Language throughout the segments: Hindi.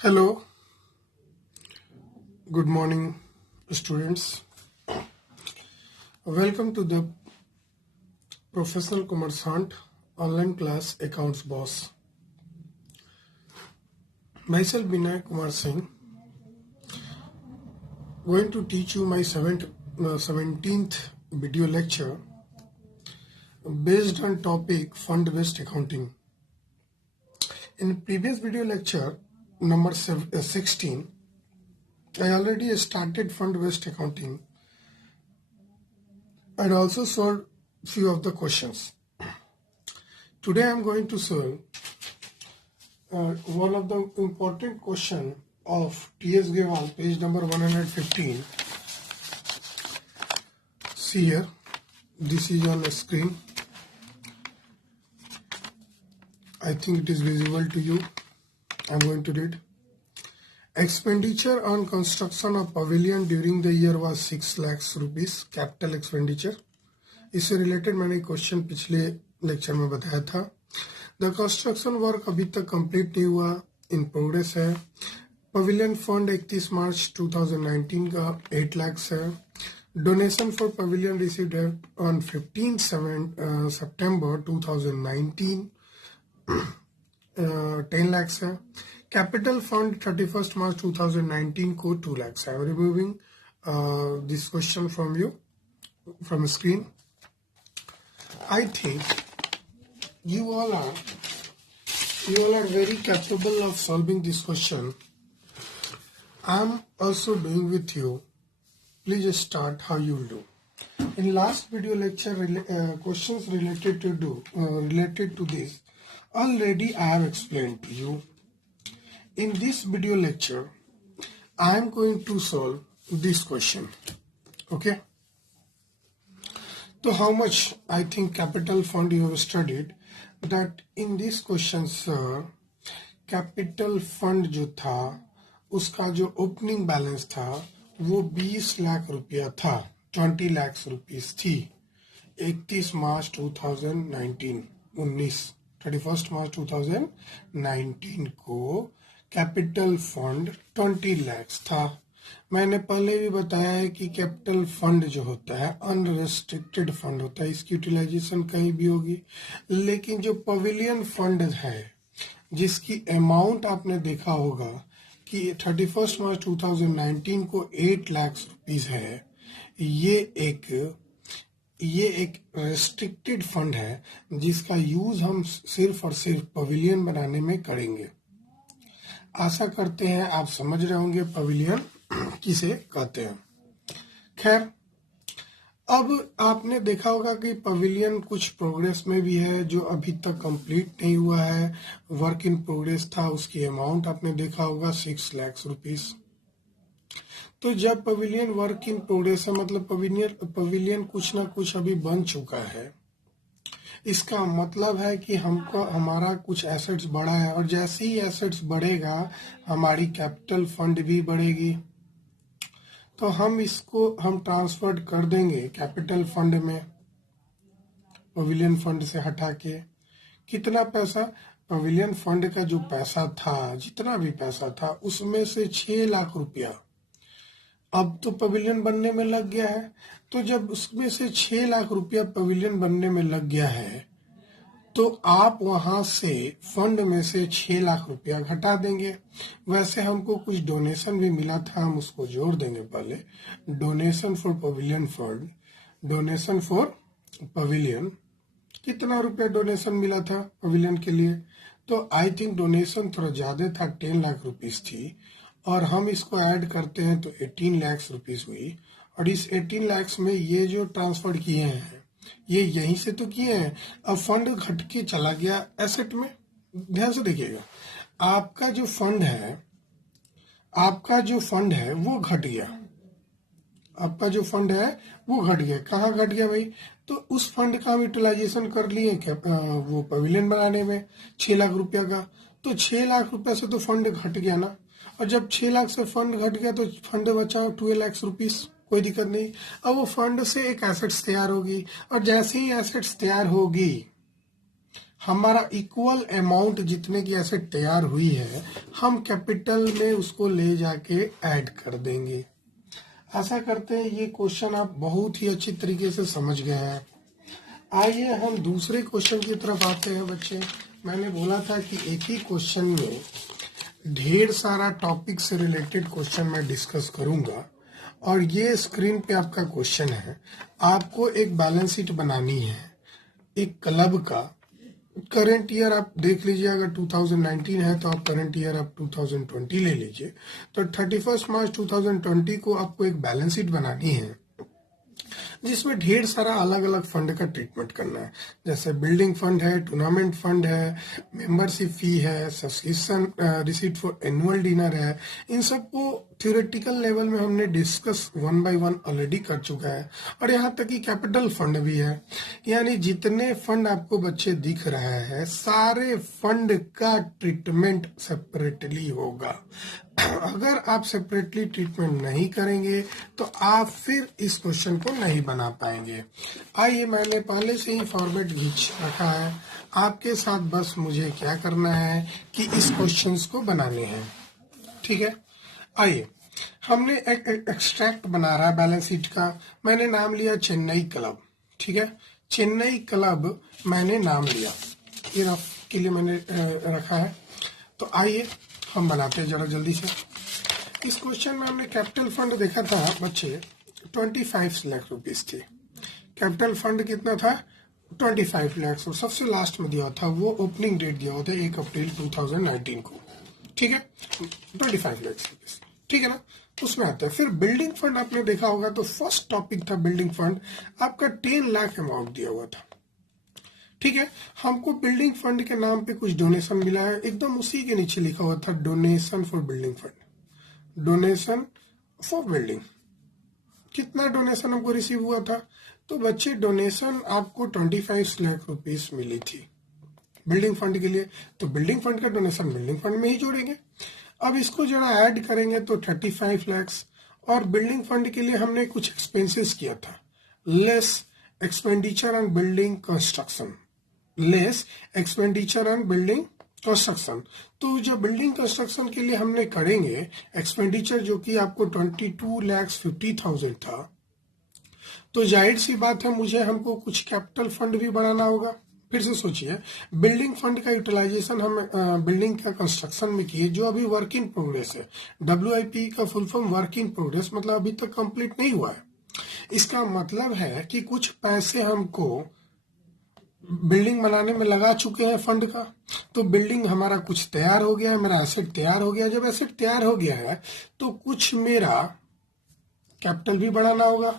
Hello, good morning, students. Welcome to the Professional Kumar online class Accounts Boss. Myself, Vinay Kumar Singh, going to teach you my 17th video lecture based on topic fund-based accounting. In previous video lecture, number 16, I already started fund-based accounting and also solved few of the questions. Today I am going to solve one of the important question of T.S.Grewal, page number 115. See here, this is on the screen. I think it is visible to you. I am going to read. Expenditure on construction of pavilion during the year was 6 lakhs rupees, capital expenditure. इससे रिलेटेड मैंने क्वेश्चन पिछले लेक्चर में बताया था. द कंस्ट्रक्शन वर्क अभी तक कंप्लीट नहीं हुआ, इन प्रोग्रेस है. पवेलियन फंड 31 मार्च 2019 का 8 लाख है. Donation for pavilion received on 15 सितंबर 2019 10 लाख है. कैपिटल फंड 31 मार्च 2019 को 2 लाख है. Removing this question from you from screen. I think you all are very capable of solving this question. I am also doing with you. Please start how you will do. In last video lecture, questions related to this already I have explained to you. In this video lecture, I am going to solve this question. Okay. So how much I think capital fund you have studied, that in this question sir, capital fund जो था उसका जो ओपनिंग बैलेंस था वो 20 लाख रुपया था, 20 lakhs rupees थी. 31 मार्च 2019 31 मार्च 2019 को कैपिटल फंड 20 lakhs था. मैंने पहले भी बताया है कि कैपिटल फंड जो होता है अनरेस्ट्रिक्टेड फंड होता है, इसकी यूटिलाइजेशन कहीं भी होगी. लेकिन जो पवेलियन फंड है जिसकी अमाउंट आपने देखा होगा कि 31 मार्च 2019 को 8 लाख रुपीस है, ये एक रेस्ट्रिक्टेड फंड है जिसका यूज हम सिर्फ और सिर्फ पवेलियन बनाने में करेंगे. आशा करते हैं आप समझ रहे होंगे पवेलियन किसे कहते हैं. खैर, अब आपने देखा होगा कि पवेलियन कुछ प्रोग्रेस में भी है जो अभी तक कंप्लीट नहीं हुआ है, वर्क इन प्रोग्रेस था. उसकी अमाउंट आपने देखा होगा 6 लाख रुपीस. तो जब पवेलियन वर्क इन प्रोग्रेस है मतलब पवेलियन कुछ ना कुछ अभी बन चुका है, इसका मतलब है कि हमको हमारा कुछ एसेट्स बढ़ा है और जैसे ही एसेट्स बढ़ेगा हमारी कैपिटल फंड भी बढ़ेगी. तो हम ट्रांसफर कर देंगे कैपिटल फंड में पवेलियन फंड से हटा के. कितना पैसा? पवेलियन फंड का जो पैसा था, जितना भी पैसा था उसमें से 6 लाख रुपया अब तो पवेलियन बनने में लग गया है. तो जब उसमें से 6 लाख रुपया पवेलियन बनने में लग गया है तो आप वहां से फंड में से 6 लाख रुपया घटा देंगे. वैसे हमको कुछ डोनेशन भी मिला था, हम उसको जोड़ देंगे. पहले donation for pavilion fund, donation for pavilion, कितना रुपया डोनेशन मिला था पवेलियन के लिए? तो आई थिंक डोनेशन थोड़ा ज्यादा था, 10 लाख रुपीस थी और हम इसको ऐड करते हैं तो 18 लाख रुपीस हुई. और इस 18 लाख में ये जो ट्रांसफर किए हैं ये यहीं से तो किए हैं. अब फंड घट के चला गया एसेट में. ध्यान से देखिएगा, आपका जो फंड है वो घट गया. आपका जो फंड है वो घट गया. कहाँ घट गया भाई? तो उस फंड का हम यूटिलाइजेशन कर लिए वो पवेलियन बनाने में 6 लाख रुपया का. तो 6 लाख रुपया से तो फंड घट गया ना. और जब 6 लाख से फंड घट गया तो फंड बचा 12 लाख रुपीस. कोई दिक्कत नहीं. अब वो फंड से एक एसेट्स तैयार होगी और जैसे ही एसेट्स तैयार होगी हमारा इक्वल अमाउंट जितने की एसेट तैयार हुई है हम कैपिटल में उसको ले जाके ऐड कर देंगे। आशा करते हैं ये क्वेश्चन आप बहुत ही अच्छी तरीके से समझ गए हैं। आइए हम दूसरे क्वेश्चन की तरफ आते हैं बच्चे। मैंने बोला था कि एक ही क्वेश्चन में ढेर सारा टॉपिक से रिलेटेड क्वेश्चन मैं डिस्कस करूंगा, और ये स्क्रीन पे आपका क्वेश्चन है। आपको एक बैलेंस शीट बनानी है एक क्लब का। करंट ईयर आप देख लीजिए, अगर 2019 है तो आप करंट ईयर आप 2020 ले लीजिए। तो 31 मार्च 2020 को आपको एक बैलेंस शीट बनानी है जिसमें ढेर सारा अलग अलग फंड का ट्रीटमेंट करना है। जैसे बिल्डिंग फंड है, टूर्नामेंट फंड है, मेंबरशिप फी है, subscription receipt for annual dinner है। इन सबको थ्योरेटिकल लेवल में हमने डिस्कस 1 बाय 1 ऑलरेडी कर चुका है, और यहाँ तक कि कैपिटल फंड भी है। यानी जितने फंड आपको बच्चे दिख रहा है सारे फंड का ट्रीटमेंट सेपरेटली होगा। अगर आप सेपरेटली ट्रीटमेंट नहीं करेंगे तो आप फिर इस क्वेश्चन को नहीं बना पाएंगे। आइए, मैंने पहले से ही फॉर्मेट खींच रखा है, आपके साथ बस मुझे क्या करना है कि इस क्वेश्चंस को बनाने हैं। ठीक है, आइए हमने एक एक्सट्रैक्ट बना रहा है बैलेंस शीट का। मैंने नाम लिया चेन्नई क्लब। ठीक है, चेन्नई क्लब मैंने नाम लिया, ये रफ के लिए मैंने रखा है। तो आइए हम बनाते हैं जरा जल्दी से। इस क्वेश्चन में हमने कैपिटल फंड देखा था बच्चे 25 लाख रुपीस थी। कैपिटल फंड कितना था? 25 लाख, और सबसे लास्ट में दिया था वो ओपनिंग डेट दिया हुआ था 1 अप्रैल 2019 को। ठीक है, 25 लाख रुपीस। ठीक है ना, उसमें आता है। फिर बिल्डिंग फंड आपने देखा होगा, तो फर्स्ट टॉपिक था बिल्डिंग फंड, आपका 10 लाख अमाउंट दिया हुआ था। ठीक है, हमको बिल्डिंग फंड के नाम पे कुछ डोनेशन मिला है, एकदम उसी के नीचे लिखा हुआ था donation for building fund, donation for building. कितना डोनेशन हमको रिसीव हुआ था? तो बच्चे डोनेशन आपको 25 लाख रुपीस मिली थी बिल्डिंग फंड के लिए। तो बिल्डिंग फंड का डोनेशन बिल्डिंग फंड में ही जोड़ेंगे। अब इसको जरा ऐड करेंगे तो 35 लाख, और बिल्डिंग फंड के लिए हमने कुछ एक्सपेंसेस किया था, less expenditure on building construction, less expenditure on building construction. तो जो बिल्डिंग कंस्ट्रक्शन के लिए हमने करेंगे एक्सपेंडिचर, जो कि आपको 22,50,000 था, तो जाहिर सी बात है मुझे हमको कुछ कैपिटल फंड भी बढ़ाना होगा। फिर से सोचिए, बिल्डिंग फंड का यूटिलाइजेशन हम बिल्डिंग का कंस्ट्रक्शन में किए जो अभी वर्क इन प्रोग्रेस है। WIP का full form work in progress, मतलब अभी तक कंप्लीट नहीं हुआ है। इसका मतलब है कि कुछ पैसे हमको बिल्डिंग बनाने में लगा चुके हैं फंड का। तो बिल्डिंग हमारा कुछ तैयार हो गया है, मेरा एसेट तैयार हो गया। जब एसेट तैयार हो गया है तो कुछ मेरा कैपिटल भी बढ़ाना होगा।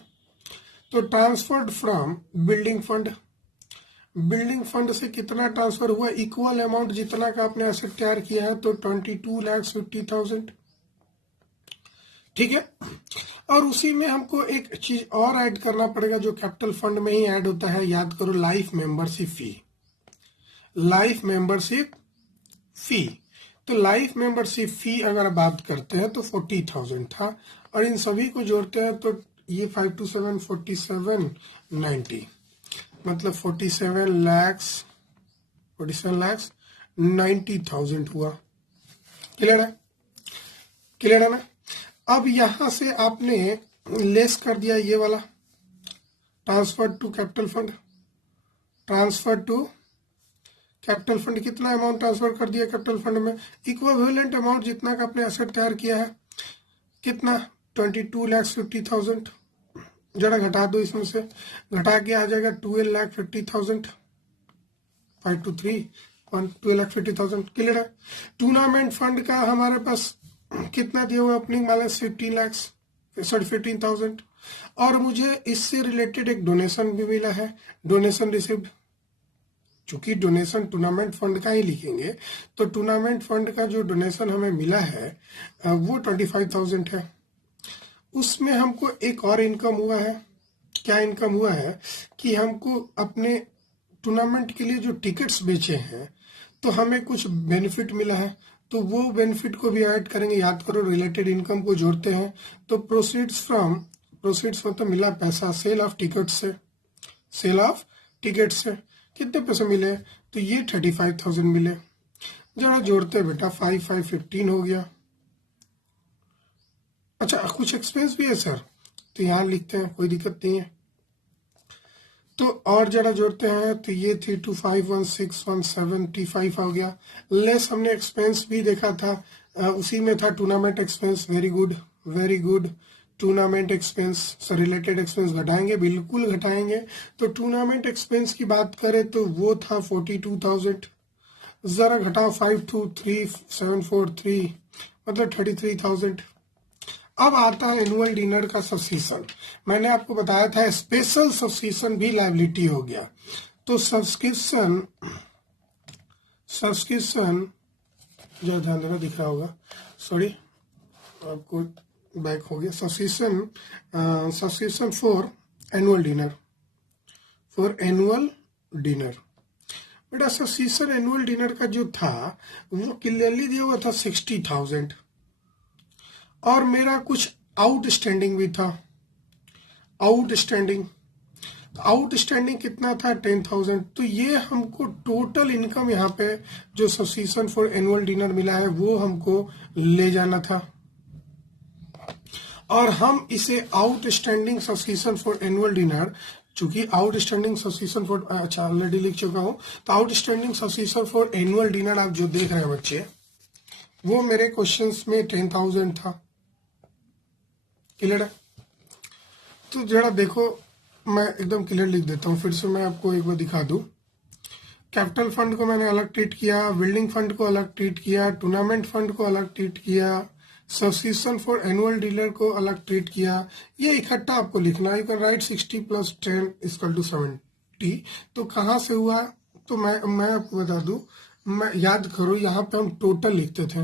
तो transferred from building fund, building fund से कितना ट्रांसफर हुआ? इक्वल अमाउंट जितना का आपने एसेट तैयार किया है, तो 22,50,000। ठीक है, और उसी में हमको एक चीज और ऐड करना पड़ेगा जो कैपिटल फंड में ही ऐड होता है, याद करो, life membership fee. Life membership fee, तो लाइफ मेंबरशिप फी अगर बात करते हैं तो 40,000 था, और इन सभी को जोड़ते हैं तो ये 5 to 7 47 90, मतलब 47 लाख 90,000 हुआ। क्लियर है? क्लियर है ना? अब यहां से आपने लेस कर दिया ये वाला transfer to capital fund. Transfer to capital fund, कितना अमाउंट ट्रांसफर कर दिया कैपिटल फंड में? इक्विवेलेंट अमाउंट जितना का आपने एसेट तैयार किया है, कितना? 22,50,000। जरा घटा दो, इसमें से घटा के आ जाएगा 12,50,000। 5 to 3 12,50,000। क्लियर है? टूर्नामेंट फंड का हमारे पास कितना दिया हुआ ओपनिंग बैलेंस? 15,000। और मुझे इससे रिलेटेड एक डोनेशन भी मिला है, डोनेशन रिसीव्ड। चूंकि डोनेशन टूर्नामेंट फंड का ही लिखेंगे, तो टूर्नामेंट फंड का जो डोनेशन हमें मिला है वो 25,000 है। उसमें हमको एक और इनकम हुआ है। क्या इनकम हुआ है? कि हमको अपने टूर्नामेंट के लिए जो टिकट्स बेचे हैं तो हमें कुछ बेनिफिट मिला है, तो वो बेनिफिट को भी ऐड करेंगे। याद करो, रिलेटेड इनकम को जोड़ते हैं तो प्रोसीड्स मतलब मिला पैसा सेल ऑफ टिकट से। सेल ऑफ टिकट से कितने पैसे मिले? तो ये 35,000 मिले। जरा जोड़ते बेटा, 5 5 15 हो गया। अच्छा, कुछ एक्सपेंस भी है सर, तो यहाँ लिखते हैं, कोई दिक्कत नहीं है। तो और जरा जोड़ते हैं, तो ये 3251617 हो गया। लेस हमने एक्सपेंस भी देखा था, उसी में था tournament expense. Very good, very good. Tournament expense से रिलेटेड एक्सपेंस घटाएंगे, बिल्कुल घटाएंगे। तो टूर्नामेंट एक्सपेंस की बात करें तो वो था 42,000। जरा घटाओ, 523,743 मतलब 33,000। अब आता है एनुअल डिनर का सब्सक्रिप्शन। मैंने आपको बताया था स्पेशल सब्सक्रिप्शन भी लायबिलिटी हो गया। तो सब्सक्रिप्शन जो ध्यान देना, दिख रहा होगा, सॉरी आपको बैक हो गया। सब्सक्रिप्शन फॉर एनुअल डिनर, बेटा सब्सक्रिप्शन एनुअल डिनर का जो था वो क्लियरली दिया हुआ था 60,000, और मेरा कुछ आउटस्टैंडिंग भी था। आउटस्टैंडिंग कितना था? 10,000। तो ये हमको टोटल इनकम यहाँ पे जो सब्सक्रिप्शन फॉर एनुअल डिनर मिला है वो हमको ले जाना था, और हम इसे outstanding subscription for annual dinner, चूंकि आउटस्टैंडिंग सब्सक्रिप्शन फॉर, अच्छा ऑलरेडी लिख चुका हूं, तो outstanding subscription for annual dinner आप जो देख रहे हैं बच्चे, वो मेरे क्वेश्चंस में 10,000 था। क्लियर है? तो जरा देखो, मैं एकदम क्लियर लिख देता हूँ, फिर से मैं आपको एक बार दिखा दूं। कैपिटल फंड को मैंने अलग ट्रीट किया, बिल्डिंग फंड को अलग ट्रीट किया, टूर्नामेंट फंड को अलग ट्रीट किया, सब्सक्रिप्शन फॉर एनुअल डीलर को अलग ट्रीट किया। ये इकट्ठा आपको लिखना है। You can write 60 + 10 = 70। तो कहाँ से हुआ? तो मैं आपको बता दूं, मैं याद करो, यहाँ पे हम टोटल लिखते थे,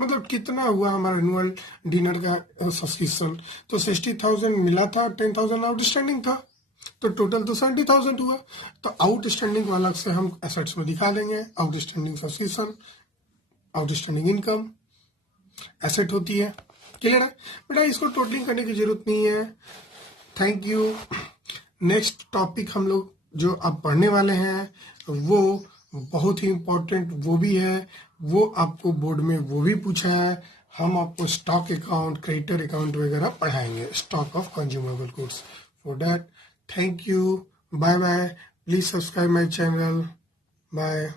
मतलब कितना हुआ हमारा एनुअल डिनर का सब्सक्रिप्शन। तो 60,000 मिला था, 10,000 आउटस्टैंडिंग था, तो टोटल तो 70,000 हुआ। तो आउटस्टैंडिंग को अलग से हम एसेट्स में दिखा देंगे। Outstanding subscription, outstanding income asset होती है। क्लियर है बेटा? इसको टोटलिंग करने की जरूरत नहीं है। Thank you. नेक्स्ट टॉपिक हम लोग जो अब पढ़ने वाले हैं वो बहुत ही इंपॉर्टेंट वो भी है, वो आपको बोर्ड में वो भी पूछा है। हम आपको स्टॉक अकाउंट, क्रेडिटर अकाउंट वगैरह पढ़ाएंगे, stock of consumable goods. For that, thank you, bye bye. Please subscribe my channel. Bye.